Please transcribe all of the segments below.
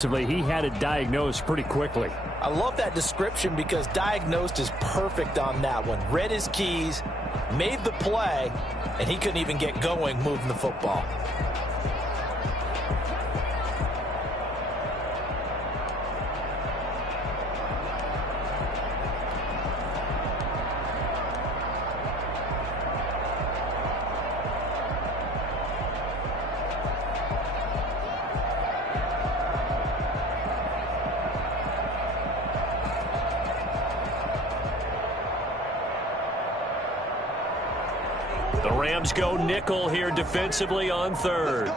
He had it diagnosed pretty quickly. I love that description because diagnosed is perfect on that one. Read his keys, made the play, and he couldn't even get going moving the football. The Rams go nickel here defensively on third.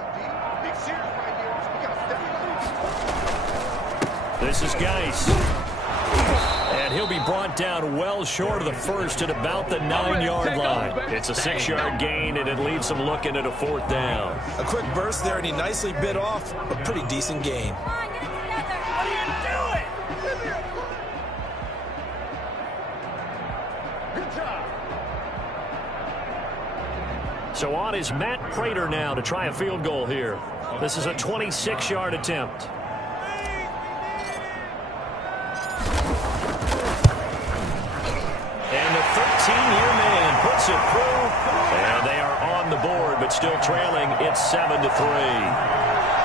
This is Geis. And he'll be brought down well short of the first at about the 9-yard line. It's a 6-yard gain, and it leaves him looking at a 4th down. A quick burst there, and he nicely bit off a pretty decent gain. So on is Matt Prater now to try a field goal here. This is a 26-yard attempt. And the 13-year man puts it through. And they are on the board, but still trailing. It's 7-3.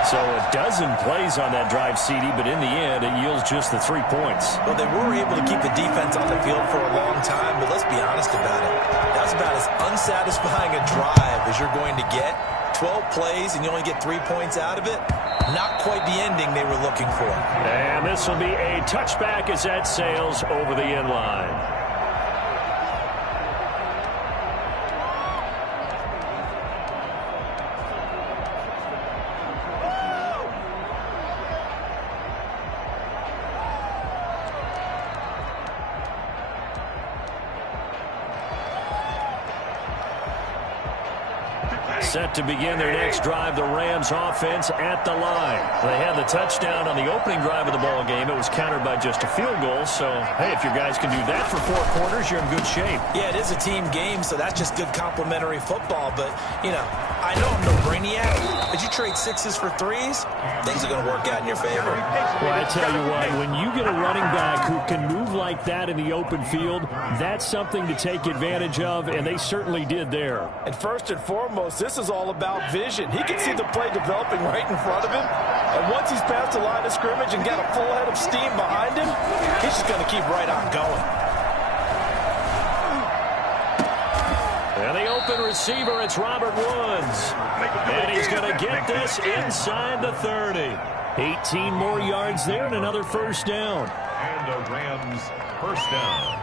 So a dozen plays on that drive, CD, but in the end, it yields just the 3 points. Well, they were able to keep the defense on the field for a long time, but let's be honest about it. That's about as unsatisfying a drive as you're going to get. 12 plays, and you only get 3 points out of it. Not quite the ending they were looking for. And this will be a touchback as that sails over the end line. Set to begin their next drive, the Rams offense at the line. They had the touchdown on the opening drive of the ball game. It was countered by just a field goal. So, hey, if your guys can do that for 4 quarters, you're in good shape. Yeah, it is a team game, so that's just good complimentary football. But, you know, I know I'm no brainiac, but you trade 6s for 3s, things are going to work out in your favor. Well, I tell you what, when you get a running back who can move like that in the open field, that's something to take advantage of, and they certainly did there. And first and foremost, this is all about vision. He can see the play developing right in front of him, and once he's past the line of scrimmage and got a full head of steam behind him, he's just going to keep right on going. And the open receiver, it's Robert Woods. And he's going to get this inside the 30. 18 more yards there and another first down. And a Rams first down.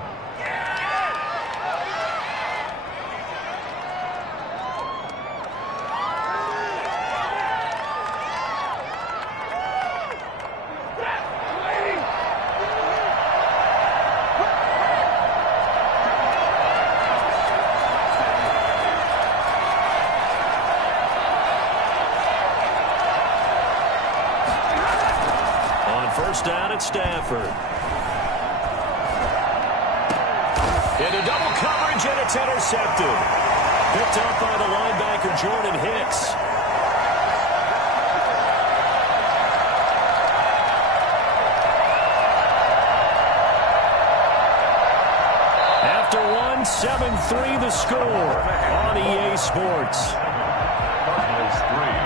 First down at Stafford. Into double coverage, and it's intercepted. Picked up by the linebacker, Jordan Hicks. After one, 7-3 the score on EA Sports. Cardinals 3.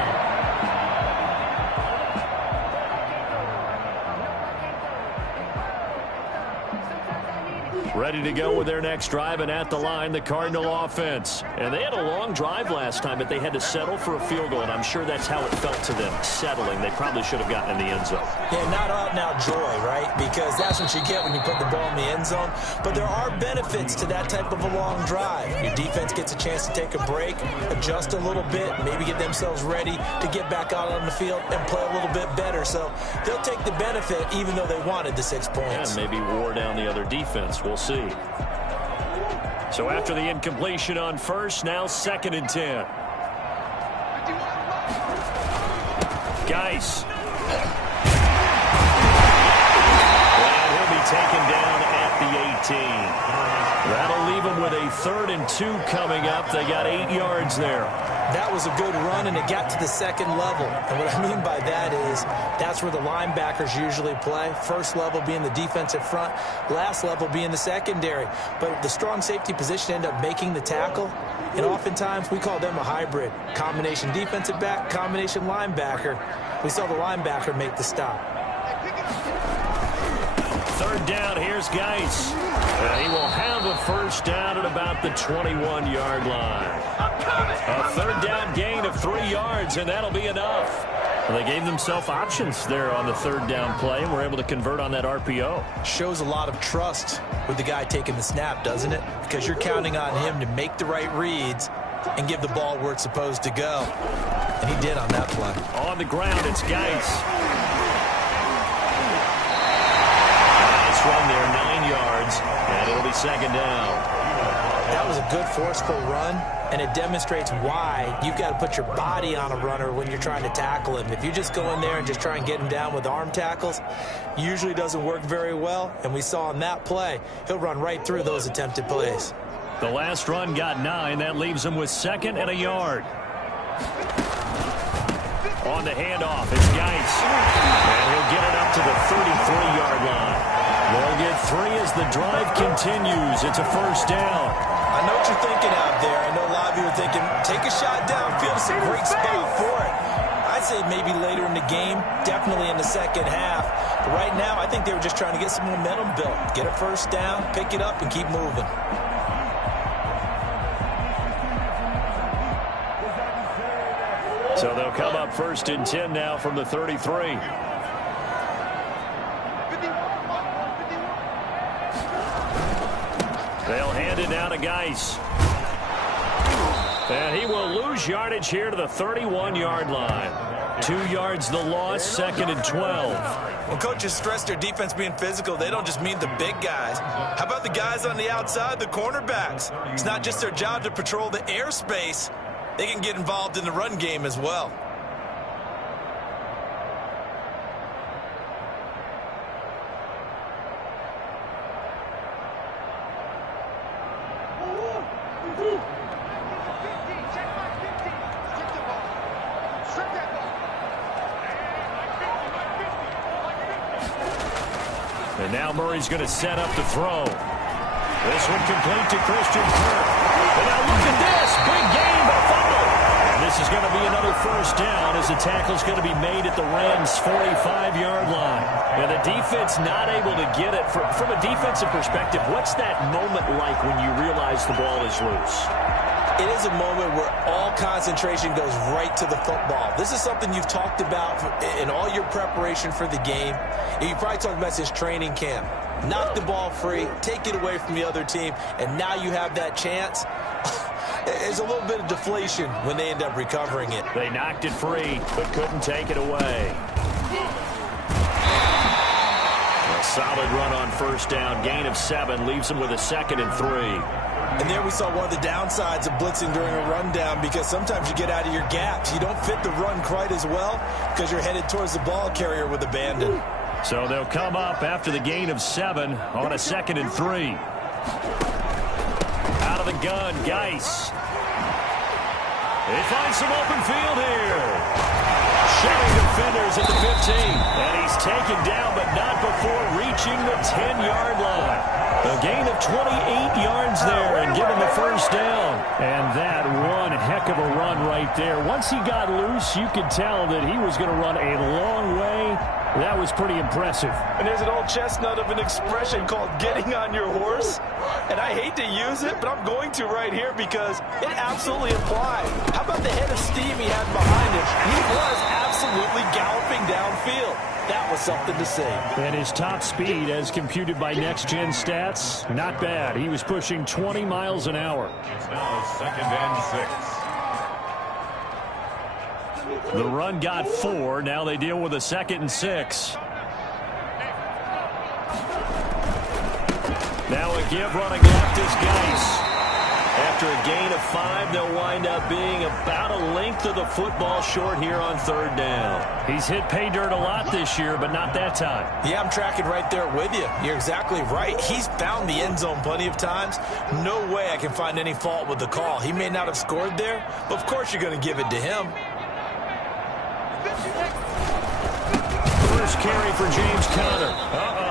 Ready to go with their next drive, and at the line, the Cardinal offense. And they had a long drive last time, but they had to settle for a field goal, and I'm sure that's how it felt to them, settling. They probably should have gotten in the end zone. Yeah, not out-and-out joy, right? Because that's what you get when you put the ball in the end zone. But there are benefits to that type of a long drive. Your defense gets a chance to take a break, adjust a little bit, maybe get themselves ready to get back out on the field and play a little bit better. So they'll take the benefit even though they wanted the 6 points. Yeah, maybe wore down the other defense. We'll see. So after the incompletion on first, now 2nd and 10. Geis. And he'll be taken down at the 18. That'll leave him with a 3rd and 2 coming up. They got 8 yards there. That was a good run, and it got to the second level. And what I mean by that is that's where the linebackers usually play. First level being the defensive front, last level being the secondary. But the strong safety position ended up making the tackle, and oftentimes we call them a hybrid. Combination defensive back, combination linebacker. We saw the linebacker make the stop. Third down, here's Geis. He will have a first down at about the 21-yard line. A third down gain of 3 yards, and that'll be enough. Well, they gave themselves options there on the third down play, and were able to convert on that RPO. Shows a lot of trust with the guy taking the snap, doesn't it? Because you're counting on him to make the right reads and give the ball where it's supposed to go. And he did on that play. On the ground, it's Geis. Run there, 9 yards, and it'll be second down. That was a good forceful run, and it demonstrates why you've got to put your body on a runner when you're trying to tackle him. If you just go in there and just try and get him down with arm tackles, usually doesn't work very well, and we saw on that play, he'll run right through those attempted plays. The last run got 9. That leaves him with 2nd and a yard. On the handoff, it's Geis, and he'll get it up to the 33-yard line. They'll get 3 as the drive continues. It's a first down. I know what you're thinking out there. I know a lot of you are thinking, take a shot downfield. It's a great spot for it. I'd say maybe later in the game, definitely in the second half. But right now, I think they were just trying to get some momentum built. Get a first down, pick it up, and keep moving. So they'll come up 1st and 10 now from the 33. They'll hand it down to Geis. And he will lose yardage here to the 31-yard line. 2 yards the loss, 2nd and 12. When coaches stress their defense being physical, they don't just mean the big guys. How about the guys on the outside, the cornerbacks? It's not just their job to patrol the airspace. They can get involved in the run game as well. And now Murray's going to set up to throw. This one complete to Christian Kirk. And now look at this. Big game, a fumble. And this is going to be another first down as the tackle's going to be made at the Rams' 45-yard line. And the defense not able to get it. From a defensive perspective, what's that moment like when you realize the ball is loose? It is a moment where all concentration goes right to the football. This is something you've talked about in all your preparation for the game. You probably talked about this training camp. Knock the ball free, take it away from the other team, and now you have that chance. There's a little bit of deflation when they end up recovering it. They knocked it free, but couldn't take it away. A solid run on first down. Gain of 7 leaves them with a 2nd and 3. And there we saw one of the downsides of blitzing during a rundown, because sometimes you get out of your gaps. You don't fit the run quite as well because you're headed towards the ball carrier with abandon. So they'll come up after the gain of 7 on a 2nd and 3. Out of the gun, Geis. They find some open field here. Shoving defenders at the 15. And he's taken down, but not before reaching the 10-yard line. A gain of 28 yards there and given the first down. And that one heck of a run right there. Once he got loose, you could tell that he was going to run a long way. That was pretty impressive. And there's an old chestnut of an expression called getting on your horse. And I hate to use it, but I'm going to right here because it absolutely applied. How about the head of steam he had behind him? He was absolutely galloping downfield. That was something to see. And his top speed, as computed by Next Gen Stats, not bad. He was pushing 20 miles an hour. It's now 2nd and 6. The run got 4. Now they deal with a 2nd and 6. Now a give running left is Geis. After a gain of 5, they'll wind up being about a length of the football short here on 3rd down. He's hit pay dirt a lot this year, but not that time. Yeah, I'm tracking right there with you. You're exactly right. He's found the end zone plenty of times. No way I can find any fault with the call. He may not have scored there, but of course you're going to give it to him. First carry for James Conner.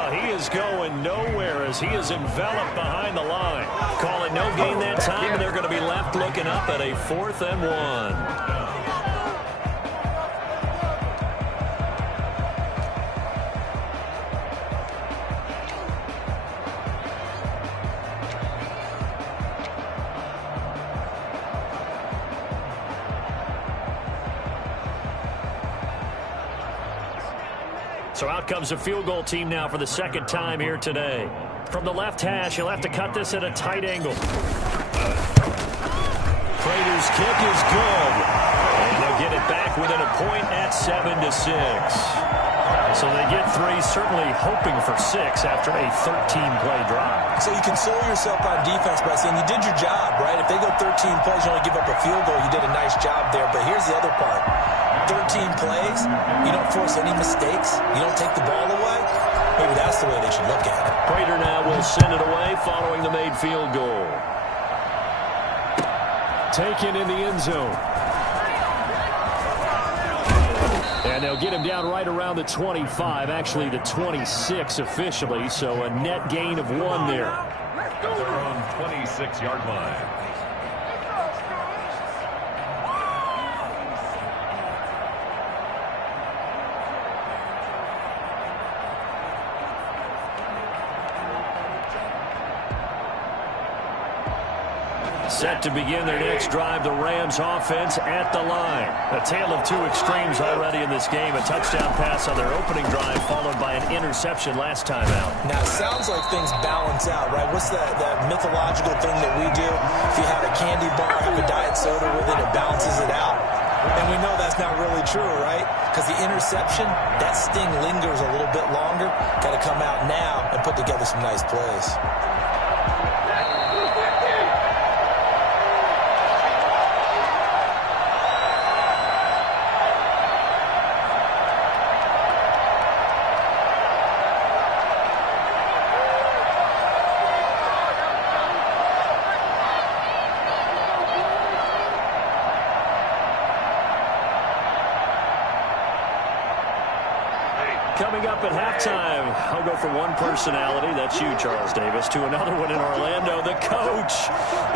He is going nowhere as he is enveloped behind the line. Call it no gain that time, and they're going to be left looking up at a 4th and 1. So out comes the field goal team now for the 2nd time here today. From the left hash, he'll have to cut this at a tight angle. Prater's kick is good. And they'll get it back within a point at 7-6. So they get 3, certainly hoping for 6 after a 13-play drive. So you console yourself on defense by saying you did your job, right? If they go 13 plays, you only give up a field goal, you did a nice job there. But here's the other part. 13 plays, you don't force any mistakes, you don't take the ball away. Maybe that's the way they should look at it. Prater now will send it away following the made field goal. Taken in the end zone. And they'll get him down right around the 25, actually the 26 officially, so a net gain of 1 there. At their own 26-yard line. Set to begin their next drive, the Rams offense at the line. A tale of 2 extremes already in this game. A touchdown pass on their opening drive, followed by an interception last time out. Now, it sounds like things balance out, right? What's that mythological thing that we do? If you have a candy bar, have a diet soda with it, it balances it out. And we know that's not really true, right? Because the interception, that sting lingers a little bit longer. Got to come out now and put together some nice plays. Coming up at halftime, I'll go from one personality, that's you, Charles Davis, to another one in Orlando, the coach.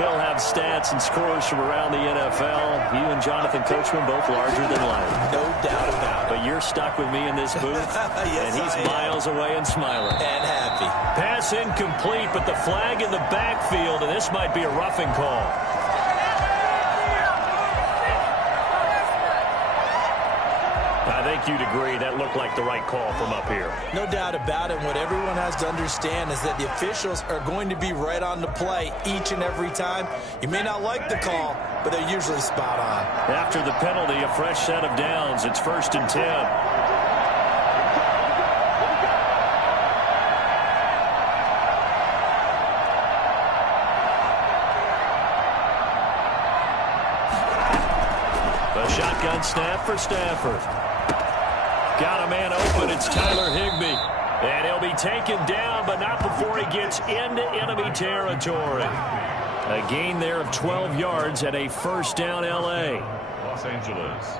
He'll have stats and scores from around the NFL. You and Jonathan Coachman both larger than life. No doubt about it. But you're stuck with me in this booth, yes, and he's miles away and smiling. And happy. Pass incomplete, but the flag in the backfield, and this might be a roughing call. I think you'd agree that looked like the right call from up here. No doubt about it. What everyone has to understand is that the officials are going to be right on the play each and every time. You may not like the call, but they're usually spot on. After the penalty, a fresh set of downs. It's 1st and 10. A shotgun snap for Stafford. Got a man open. It's Tyler Higbee. And he'll be taken down, but not before he gets into enemy territory. A gain there of 12 yards at a 1st down L.A. Los Angeles.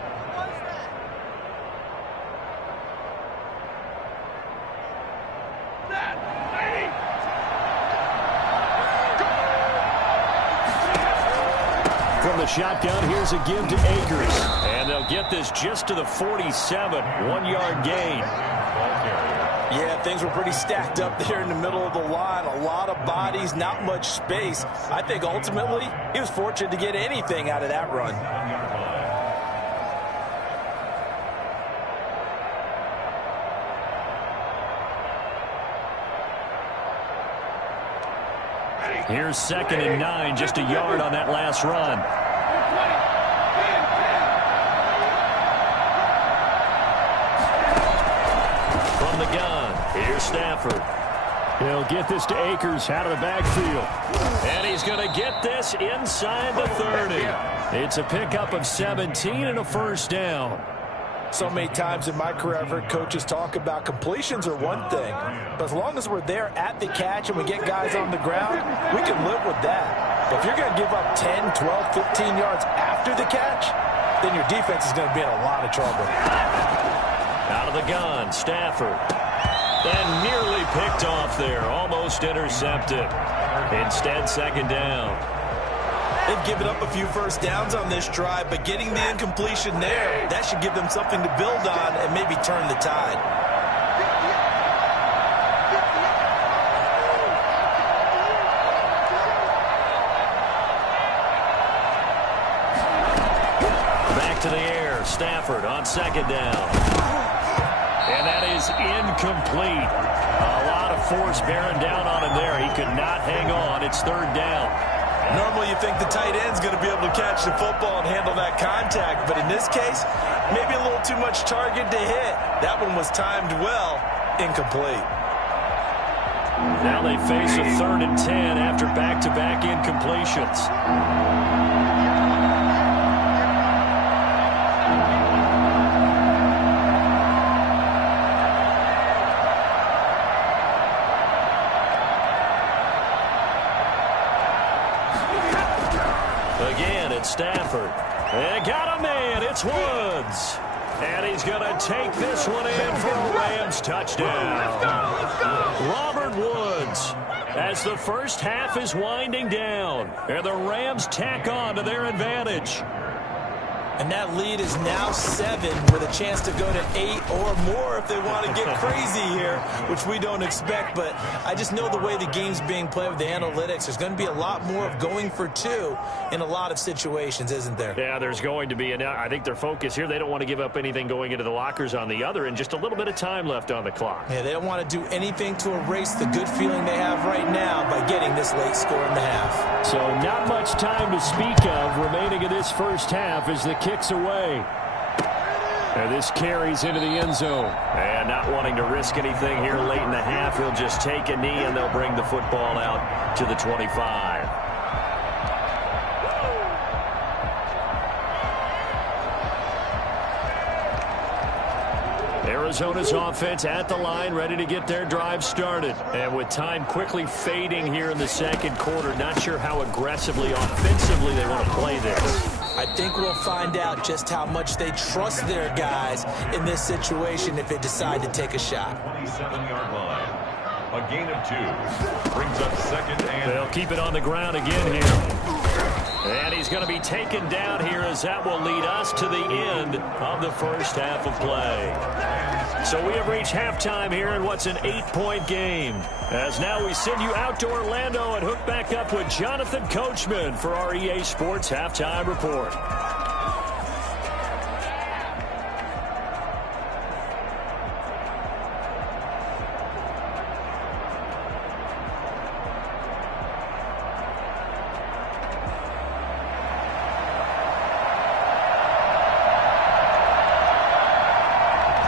From the shotgun, here's a give to Akers. And they'll get this just to the 47. 1-yard gain. Yeah, things were pretty stacked up there in the middle of the line. A lot of bodies, not much space. I think ultimately he was fortunate to get anything out of that run. Here's 2nd and 9, just a yard on that last run. From the gun, here's Stafford. He'll get this to Akers out of the backfield. And he's going to get this inside the 30. It's a pickup of 17 and a first down. So many times in my career, I've heard coaches talk about completions are one thing, but as long as we're there at the catch and we get guys on the ground, we can live with that. But if you're going to give up 10, 12, 15 yards after the catch, then your defense is going to be in a lot of trouble. Out of the gun, Stafford. And nearly picked off there, almost intercepted. Instead, second down. They've given up a few first downs on this drive, but getting the incompletion there, that should give them something to build on and maybe turn the tide. Back to the air, Stafford on second down. And that is incomplete. A lot of force bearing down on him there. He could not hang on. It's third down. Normally you think the tight end's going to be able to catch the football and handle that contact, but in this case, maybe a little too much target to hit. That one was timed well, incomplete. Now they face a 3rd and 10 after back-to-back incompletions. Again, it's Stafford. They got a man. It's Woods. And he's going to take this one in for a Rams touchdown. Robert Woods, as the first half is winding down, and the Rams tack on to their advantage. And that lead is now 7 with a chance to go to 8 or more if they want to get crazy here, which we don't expect. But I just know the way the game's being played with the analytics, there's going to be a lot more of going for 2 in a lot of situations, isn't there? Yeah, there's going to be. And I think their focus here, they don't want to give up anything going into the lockers on the other, and just a little bit of time left on the clock. Yeah, they don't want to do anything to erase the good feeling they have right now by getting this late score in the half. So not much time to speak of remaining in this first half as the kicks away. And this carries into the end zone. And not wanting to risk anything here late in the half, he'll just take a knee and they'll bring the football out to the 25. Arizona's offense at the line, ready to get their drive started. And with time quickly fading here in the second quarter, not sure how aggressively, offensively they want to play this. I think we'll find out just how much they trust their guys in this situation if they decide to take a shot. 27-yard line. A gain of 2. Brings up second and... They'll keep it on the ground again here. And he's going to be taken down here as that will lead us to the end of the first half of play. So we have reached halftime here in what's an 8-point game. As now we send you out to Orlando and hook back up with Jonathan Coachman for our EA Sports Halftime Report.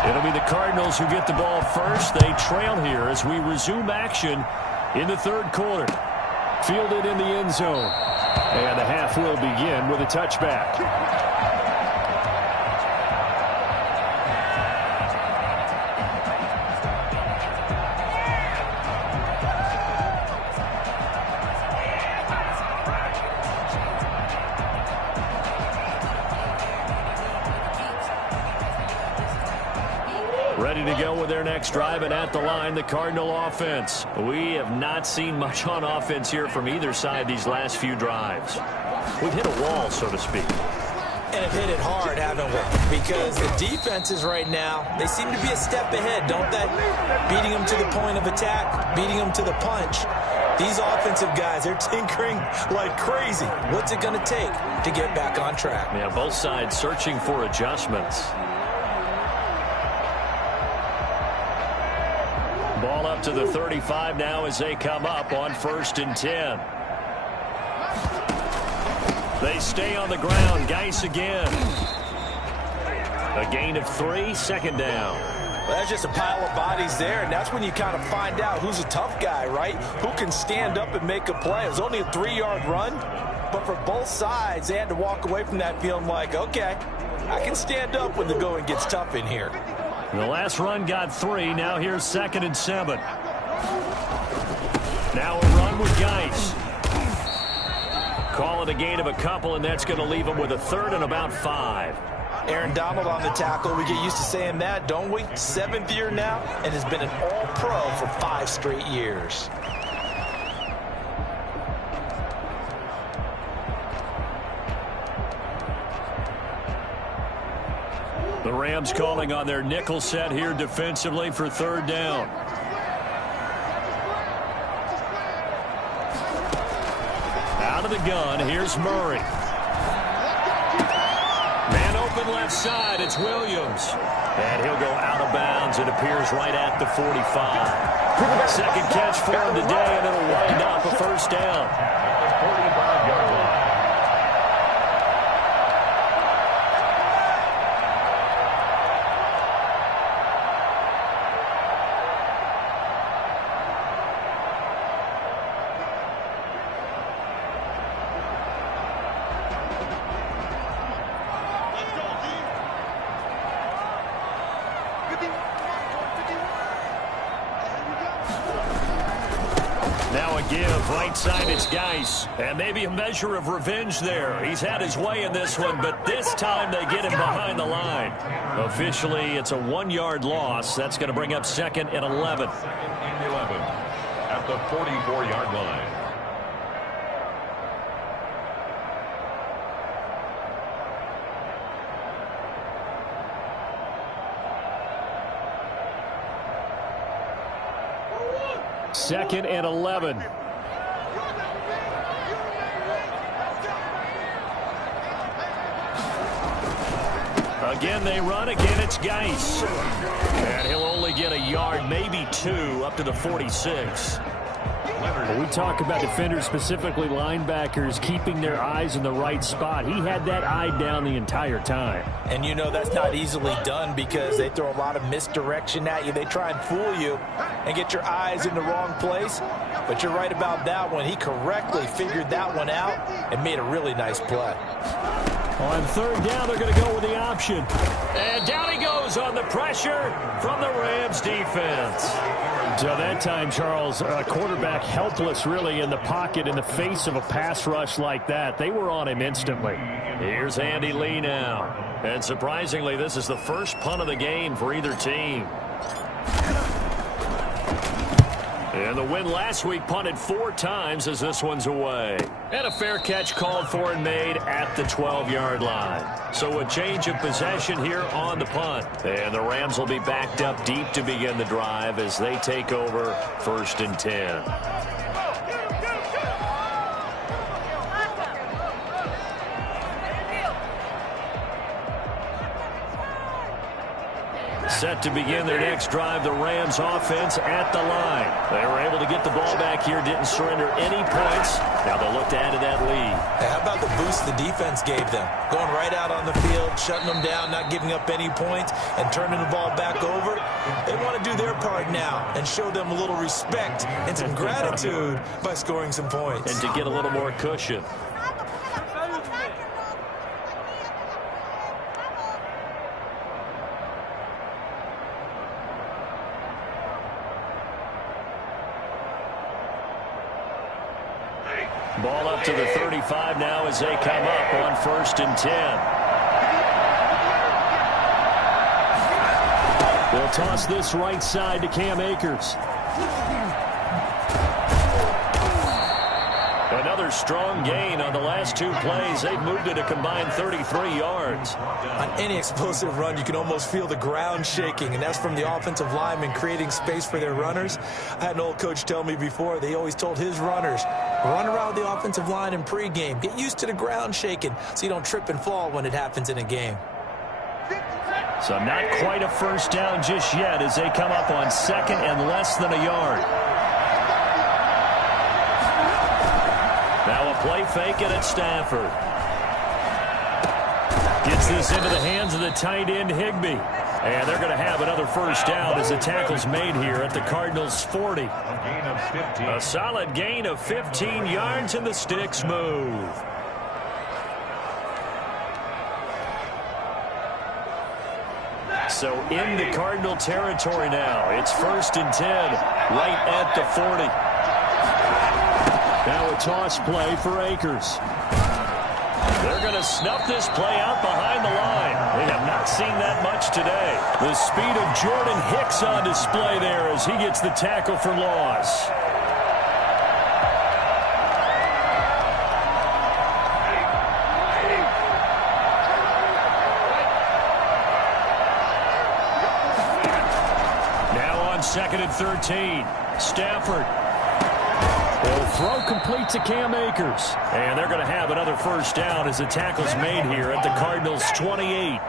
It'll be the Cardinals who get the ball first. They trail here as we resume action in the third quarter. Fielded in the end zone. And the half will begin with a touchback. Ready to go with their next drive, and at the line, the Cardinal offense. We have not seen much on offense here from either side these last few drives. We've hit a wall, so to speak. And have hit it hard, haven't we? Because the defenses right now, they seem to be a step ahead, don't they? Beating them to the point of attack, beating them to the punch. These offensive guys, they're tinkering like crazy. What's it going to take to get back on track? Yeah, both sides searching for adjustments. Ball up to the 35 now as they come up on 1st and 10. They stay on the ground. Geis again. A gain of 3, second down. Well, that's just a pile of bodies there, and that's when you kind of find out who's a tough guy, right? Who can stand up and make a play. It was only a 3-yard run, but for both sides, they had to walk away from that feeling like, okay, I can stand up when the going gets tough in here. The last run got 3. Now here's 2nd and 7. Now a run with Geis. Call it a gain of a couple, and that's going to leave him with a 3rd and about 5. Aaron Donald on the tackle. We get used to saying that, don't we? 7th year now, and has been an all-pro for 5 straight years. The Rams calling on their nickel set here defensively for 3rd down. Out of the gun, here's Murray. Man open left side, it's Williams. And he'll go out of bounds. It appears right at the 45. Second catch for him today, and it'll wind up a 1st down. 45-yard line. Now a give, right side, it's Geis. And maybe a measure of revenge there. He's had his way in this one, but this time they get him behind the line. Officially, it's a 1-yard loss. That's going to bring up 2nd and 11. 2nd and 11 at the 44-yard line. Second and 11. Again, they run. Again, it's Geis. And he'll only get a yard, maybe 2, up to the 46. When we talk about defenders, specifically linebackers, keeping their eyes in the right spot, he had that eye down the entire time. And you know that's not easily done because they throw a lot of misdirection at you. They try and fool you and get your eyes in the wrong place. But you're right about that one. He correctly figured that one out and made a really nice play. On 3rd down, they're going to go with the option. And down he goes on the pressure from the Rams defense. So that time, Charles, a quarterback helpless really in the pocket in the face of a pass rush like that. They were on him instantly. Here's Andy Lee now. And surprisingly, this is the first punt of the game for either team. And the win last week punted 4 times as this one's away. And a fair catch called for and made at the 12-yard line. So a change of possession here on the punt. And the Rams will be backed up deep to begin the drive as they take over 1st and 10. Set to begin their next drive, the Rams offense at the line. They were able to get the ball back here, didn't surrender any points. Now they'll look to add to that lead. Hey, how about the boost the defense gave them? Going right out on the field, shutting them down, not giving up any points, and turning the ball back over. They want to do their part now and show them a little respect and some gratitude by scoring some points. And to get a little more cushion. Ball up to the 35 now as they come up on 1st and 10. They'll toss this right side to Cam Akers. Another strong gain on the last 2 plays. They've moved it a combined 33 yards. On any explosive run, you can almost feel the ground shaking, and that's from the offensive linemen creating space for their runners. I had an old coach tell me before, they always told his runners, run around the offensive line in pregame. Get used to the ground shaking so you don't trip and fall when it happens in a game. So not quite a 1st down just yet as they come up on 2nd and less than a yard. Now a play fake and it's Stafford. Gets this into the hands of the tight end Higbee. And they're going to have another first down as the tackle's made here at the Cardinals' 40. A solid gain of 15 yards, and the sticks move. So into Cardinal territory now. It's 1st and 10, right at the 40. Now a toss play for Akers. They're going to snuff this play out behind the line. They have not seen that much today. The speed of Jordan Hicks on display there as he gets the tackle for loss. Now on 2nd and 13, Stafford. They'll throw complete to Cam Akers. And they're going to have another first down as the tackle's made here at the Cardinals' 28.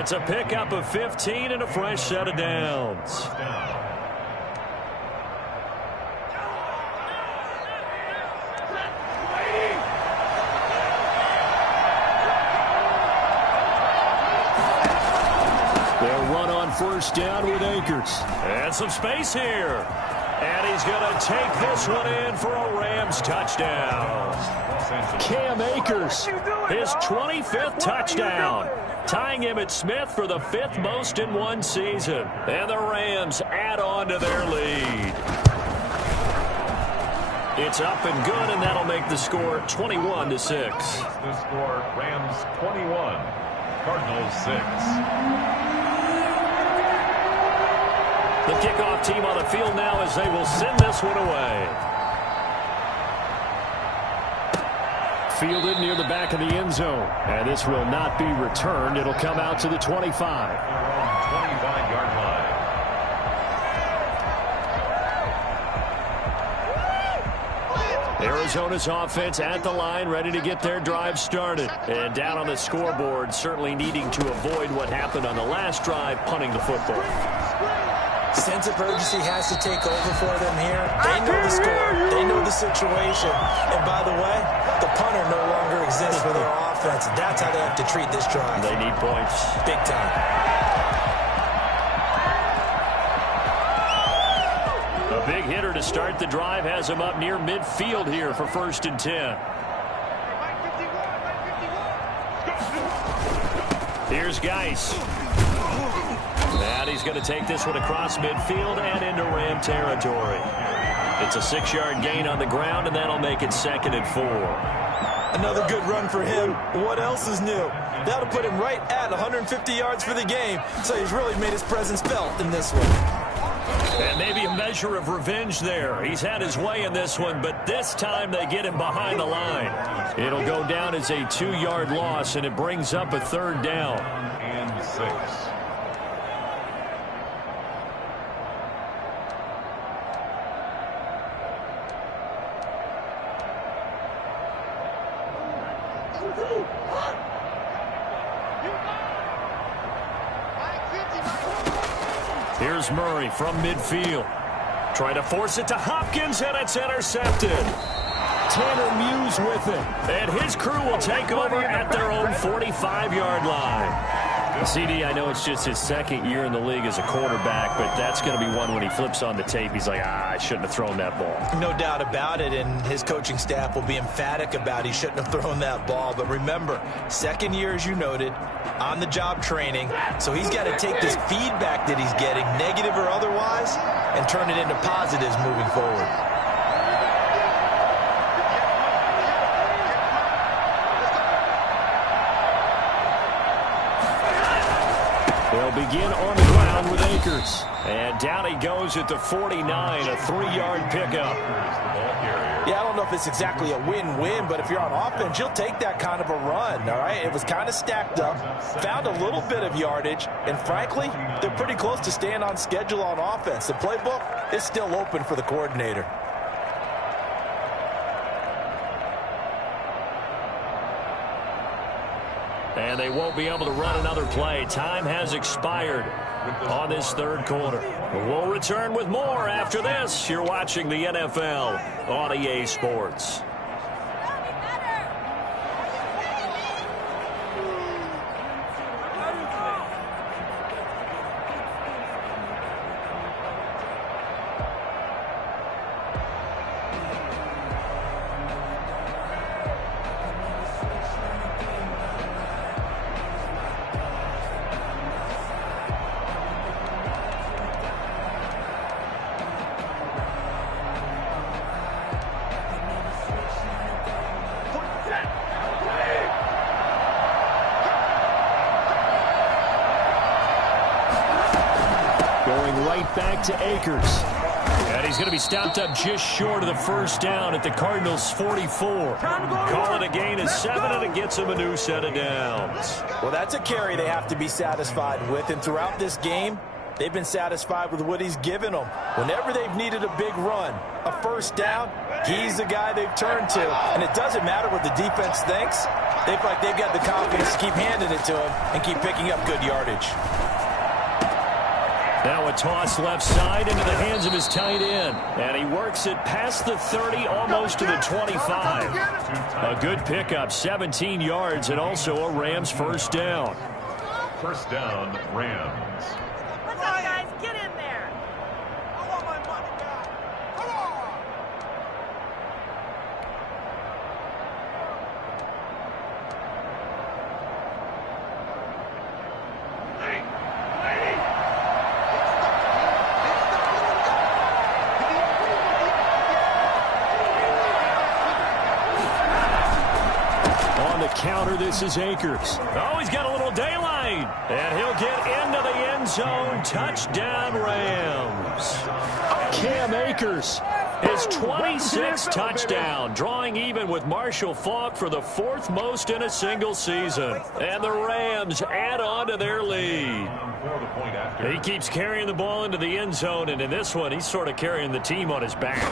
It's a pickup of 15 and a fresh set of downs. They'll run on first down with Akers. And some space here. And he's going to take this one in for a Rams touchdown. Cam Akers, his 25th touchdown, tying him at Smith for the 5th most in one season. And the Rams add on to their lead. It's up and good, and that'll make the score 21-6. The score, Rams 21, Cardinals 6. The kickoff team on the field now as they will send this one away. Fielded near the back of the end zone. And this will not be returned. It'll come out to the 25. 25-yard line. Arizona's offense at the line, ready to get their drive started. And down on the scoreboard, certainly needing to avoid what happened on the last drive, punting the football. Sense of urgency has to take over for them here. They know the score. They know the situation. And by the way, the punter no longer exists for their offense. That's how they have to treat this drive. They need points. Big time. A big hitter to start the drive has him up near midfield here for 1st and 10. Here's Geis. And he's going to take this one across midfield and into Ram territory. It's a 6-yard gain on the ground, and that'll make it 2nd and 4. Another good run for him. What else is new? That'll put him right at 150 yards for the game, so he's really made his presence felt in this one. And maybe a measure of revenge there. He's had his way in this one, but this time they get him behind the line. It'll go down as a 2-yard loss, and it brings up a 3rd down. And 6. Here's Murray from midfield. Trying to force it to Hopkins, and it's intercepted. Tanner Muse with it. And his crew will take over at their own 45-yard line. CD, I know it's just his 2nd year in the league as a quarterback, but that's going to be one when he flips on the tape. He's like, I shouldn't have thrown that ball. No doubt about it, and his coaching staff will be emphatic about he shouldn't have thrown that ball. But remember, 2nd year, as you noted, on-the-job training, so he's got to take this feedback that he's getting, negative or otherwise, and turn it into positives moving forward. They'll begin on the ground with Akers. And down he goes at the 49, a 3-yard pickup. Yeah, I don't know if it's exactly a win-win, but if you're on offense, you'll take that kind of a run, all right? It was kind of stacked up, found a little bit of yardage, and frankly, they're pretty close to staying on schedule on offense. The playbook is still open for the coordinator. And they won't be able to run another play. Time has expired on this 3rd quarter. We'll return with more after this. You're watching the NFL on EA Sports. right back to Akers. And he's going to be stopped up just short of the first down at the Cardinals' 44. Call it a gain of 7, and it gets him a new set of downs. Well, that's a carry they have to be satisfied with. And throughout this game, they've been satisfied with what he's given them. Whenever they've needed a big run, a first down, he's the guy they've turned to. And it doesn't matter what the defense thinks. They feel like they've got the confidence to keep handing it to him and keep picking up good yardage. Now a toss left side into the hands of his tight end. And he works it past the 30, almost to the 25. A good pickup, 17 yards, and also a Rams first down. First down, Rams. What's up, guys? Get in there. I want my money back. Come on. Counter, this is Akers. Oh, he's got a little daylight. And he'll get into the end zone. Touchdown, Rams. Cam Akers, his 26th touchdown, drawing even with Marshall Faulk for the 4th most in a single season. And the Rams add on to their lead. He keeps carrying the ball into the end zone, and in this one, he's sort of carrying the team on his back.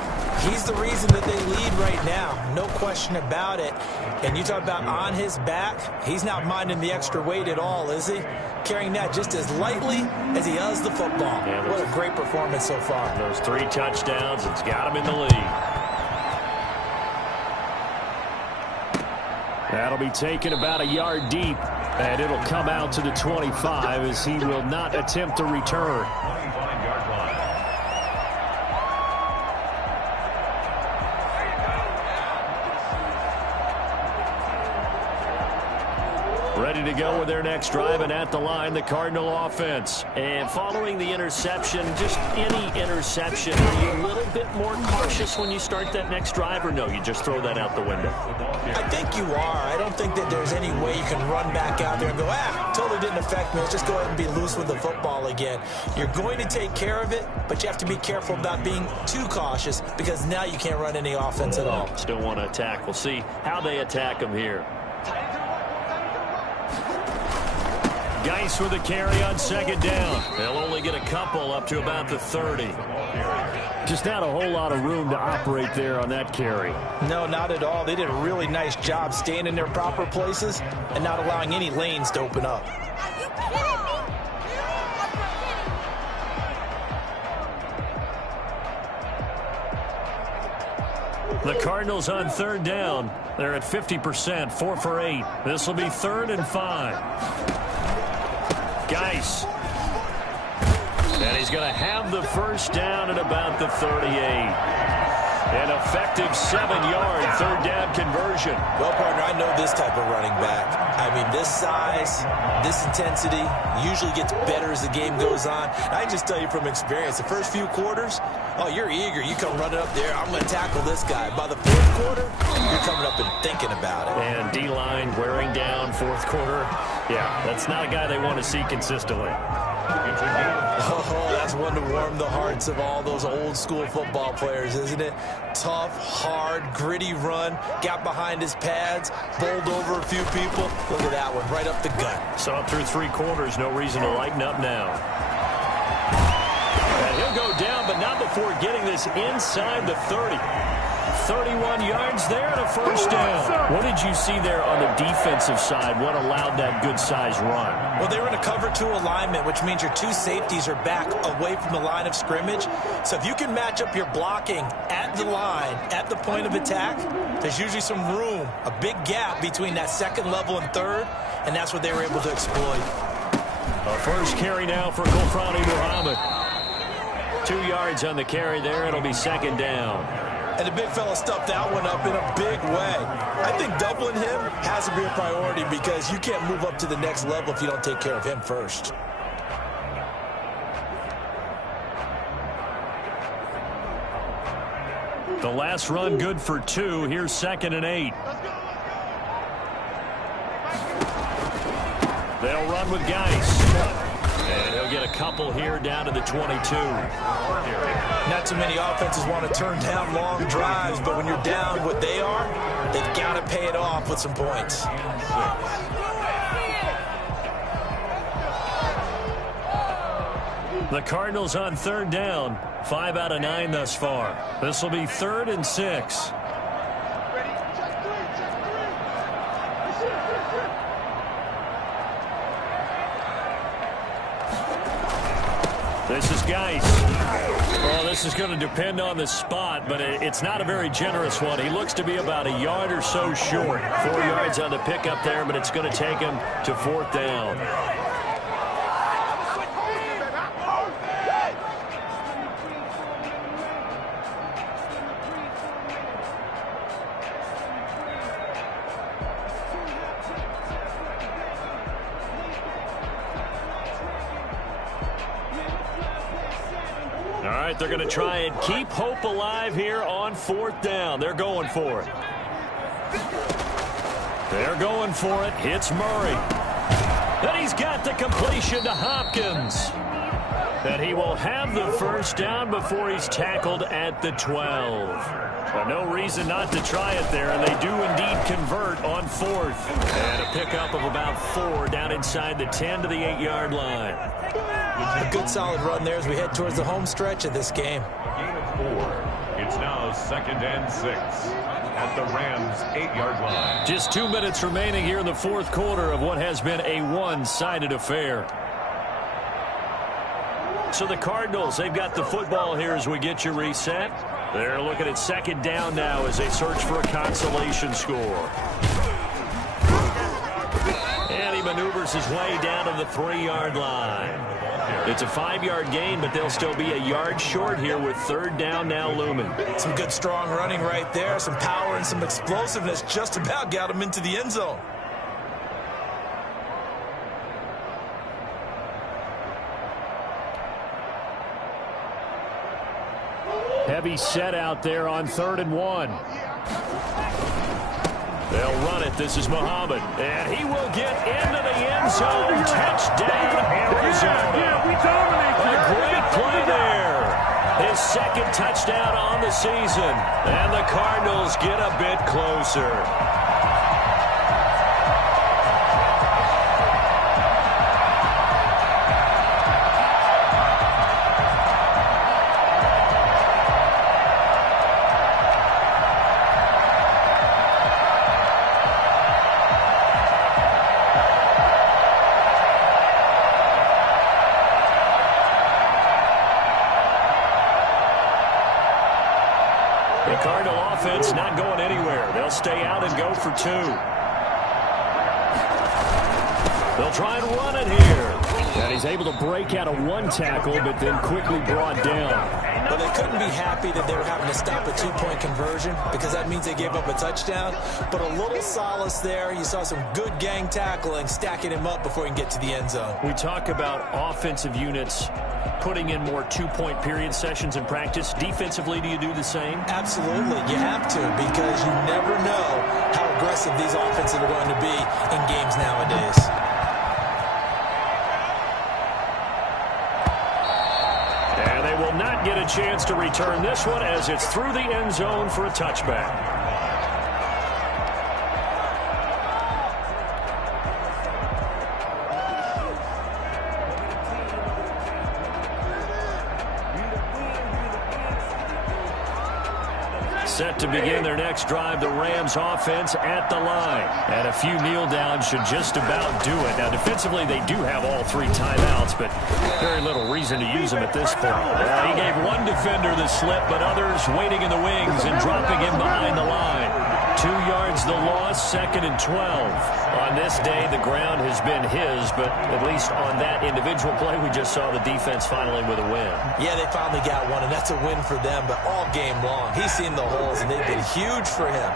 He's the reason that they lead right now, no question about it. And you talk about on his back, he's not minding the extra weight at all, is he? Carrying that just as lightly as he does the football. Yeah, what a great performance so far. Those 3 touchdowns, it's got him in the lead. That'll be taken about a yard deep, and it'll come out to the 25 as he will not attempt to return. 25-yard line. Ready to go with their next drive, and at the line, the Cardinal offense. And following the interception, just any interception, are you a little bit more cautious when you start that next drive, or no, you just throw that out the window? I think you are. I don't think that there's any way you can run back out there and go, totally didn't affect me. Let's just go ahead and be loose with the football again. You're going to take care of it, but you have to be careful about being too cautious because now you can't run any offense at all. Still want to attack. We'll see how they attack him here. Geis with a carry on second down. They'll only get a couple up to about the 30. Just not a whole lot of room to operate there on that carry. No, not at all. They did a really nice job staying in their proper places and not allowing any lanes to open up. The Cardinals on third down. They're at 50%, 4 for 8. This will be 3rd and 5. Geis. And he's going to have the first down at about the 38. An effective 7-yard third down conversion. Well, partner, I know this type of running back. I mean, this size, this intensity usually gets better as the game goes on. I just tell you from experience, the first few quarters, you're eager. You come running up there, I'm going to tackle this guy. By the 4th quarter, you're coming up and thinking about it. And D-line wearing down 4th quarter. Yeah, that's not a guy they want to see consistently. Oh, that's one to warm the hearts of all those old school football players, isn't it? Tough, hard, gritty run, got behind his pads, bowled over a few people. Look at that one, right up the gut. Saw through 3 quarters, no reason to lighten up now. And he'll go down, but not before getting this inside the 30. 31 yards there and a first down. What did you see there on the defensive side? What allowed that good-sized run? Well, they were in a cover 2 alignment, which means your 2 safeties are back away from the line of scrimmage. So if you can match up your blocking at the line, at the point of attack, there's usually some room, a big gap between that 2nd level and 3rd, and that's what they were able to exploit. A first carry now for Gulfrani Muhammad. 2 yards on the carry there. It'll be 2nd down. And the big fella stuffed that one up in a big way. I think doubling him has to be a priority because you can't move up to the next level if you don't take care of him first. The last run good for 2. Here's 2nd and 8. They'll run with Geis. And he'll get a couple here down to the 22. Not too many offenses want to turn down long drives, but when you're down what they are, they've got to pay it off with some points. The Cardinals on third down. 5 out of 9 thus far. This will be 3rd and 6. This is Geis. Well, this is going to depend on the spot, but it's not a very generous one. He looks to be about a yard or so short. 4 yards on the pickup there, but it's going to take him to 4th down. All right, they're going to try and keep hope alive here on 4th down. They're going for it. They're going for it. Hits Murray. Then he's got the completion to Hopkins. And he will have the 1st down before he's tackled at the 12. But no reason not to try it there, and they do indeed convert on 4th. And a pickup of about 4 down inside the 10 to the 8-yard line. A good solid run there as we head towards the home stretch of this game. Gain of 4. It's now 2nd and 6 at the Rams' 8-yard line. Just 2 minutes remaining here in the 4th quarter of what has been a one-sided affair. So the Cardinals, they've got the football here as we get you reset. They're looking at 2nd down now as they search for a consolation score. And he maneuvers his way down to the 3-yard line. It's a 5-yard gain, but they'll still be a yard short here with 3rd down now looming. Some good strong running right there. Some power and some explosiveness just about got him into the end zone. Heavy set out there on 3rd and 1. They'll run it. This is Muhammad. And he will get into the end zone. Touchdown, Arizona. A great play there. His 2nd touchdown on the season. And the Cardinals get a bit closer. Cardinal offense not going anywhere. They'll stay out and go for 2. They'll try and run it here. And he's able to break out of 1 tackle, but then quickly brought down. Well, they couldn't be happy that they were having to stop a 2-point conversion because that means they gave up a touchdown. But a little solace there. You saw some good gang tackling, stacking him up before he can get to the end zone. We talk about offensive units putting in more 2-point period sessions in practice. Defensively, do you do the same? Absolutely. You have to because you never know how aggressive these offenses are going to be in games nowadays. And they will not get a chance to return this one as it's through the end zone for a touchback. Set to begin their next drive, the Rams offense at the line. And a few kneel downs should just about do it. Now, defensively, they do have all 3 timeouts, but very little reason to use them at this point. He gave one defender the slip, but others waiting in the wings and dropping him behind the line. 2 yards the loss, 2nd and 12. On this day, the ground has been his, but at least on that individual play, we just saw the defense finally with a win. Yeah, they finally got one, and that's a win for them, but all game long, he's seen the holes, and they've been huge for him.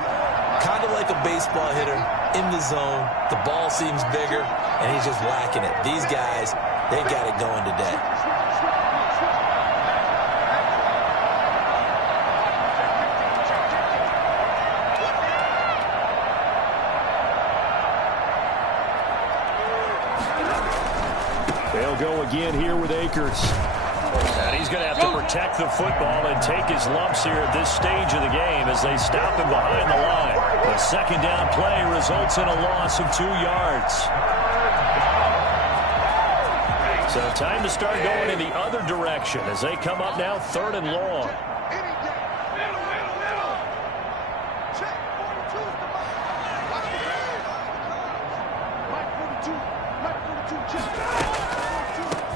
Kind of like a baseball hitter in the zone. The ball seems bigger, and he's just whacking it. These guys, they got it going today. They'll They'll go again here with Akers. And he's going to have to protect the football and take his lumps here at this stage of the game as they stop him behind the line. The second down play results in a loss of 2 yards. So time to start going in the other direction as they come up now 3rd and long.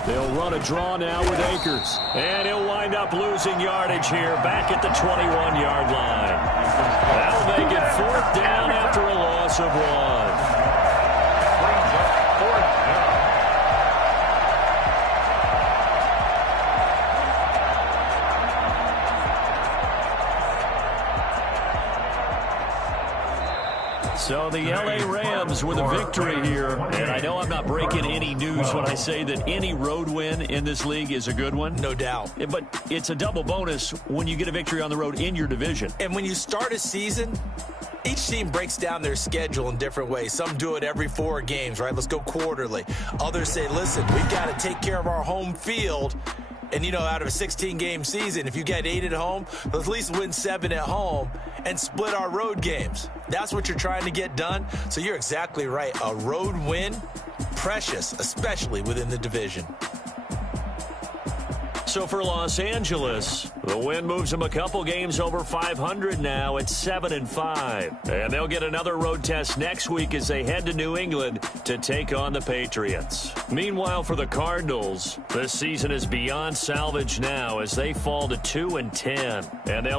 They'll run a draw now with Akers. And he'll wind up losing yardage here back at the 21-yard line. That'll make it 4th down after a loss of 1. Brings up 4th down. So the L.A. Rams with a victory here. And I know I'm not breaking any news when I say that any road win in this league is a good one. No doubt. But it's a double bonus when you get a victory on the road in your division. And when you start a season, each team breaks down their schedule in different ways. Some do it every 4 games, right? Let's go quarterly. Others say, listen, we've got to take care of our home field. And, you know, out of a 16-game season, if you get 8 at home, let's at least win 7 at home and split our road games. That's what you're trying to get done. So you're exactly right. A road win, precious, especially within the division. So for Los Angeles, the win moves them a couple games over 500 now at 7-5. And they'll get another road test next week as they head to New England to take on the Patriots. Meanwhile, for the Cardinals, this season is beyond salvage now as they fall to 2-10. And they'll